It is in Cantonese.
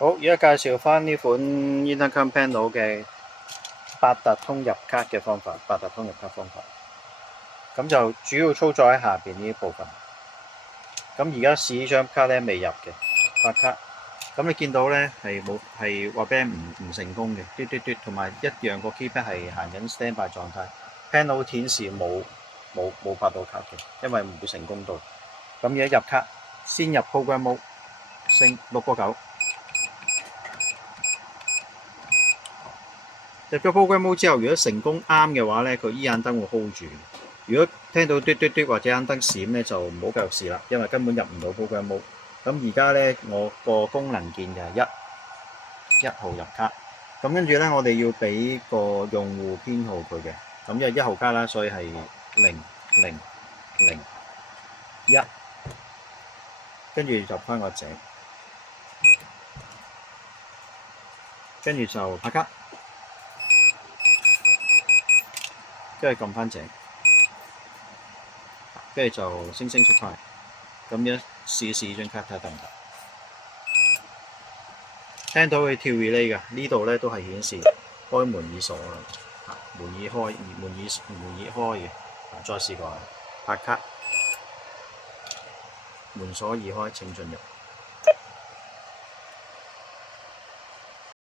好，而家介紹翻呢款 Intercom Panel 嘅八達通入卡嘅方法。八達通入卡方法，咁就主要操作喺下邊呢一部分。咁而家試呢張卡咧未入嘅發卡，咁你見到咧係話俾你唔成功嘅，嘟嘟嘟，同埋一樣個 keypad 係行緊 standby 狀態 ，panel 顯示冇發到卡嘅，因為唔會成功到。咁而家入卡，先入 program mode， 升6個9。入咗 program mode 之後，如果成功啱嘅話咧，佢依眼燈會 hold 住。如果聽到嘟嘟嘟或者眼燈閃咧，就唔好繼續試啦，因為根本入唔到 program mode。咁而家咧，我個功能鍵就係1號入卡。咁跟住咧，我哋要俾個用戶編號佢嘅。咁因為1號卡啦，所以係0001。跟住入翻個井，跟住就拍卡。跟住撳翻井，跟住就星出翻嚟，咁樣試一試呢張卡睇下得唔得？聽到佢跳 relay 㗎，呢度咧都係顯示開門已鎖啦，門已開嘅，再試過拍卡，門鎖已開，請進入。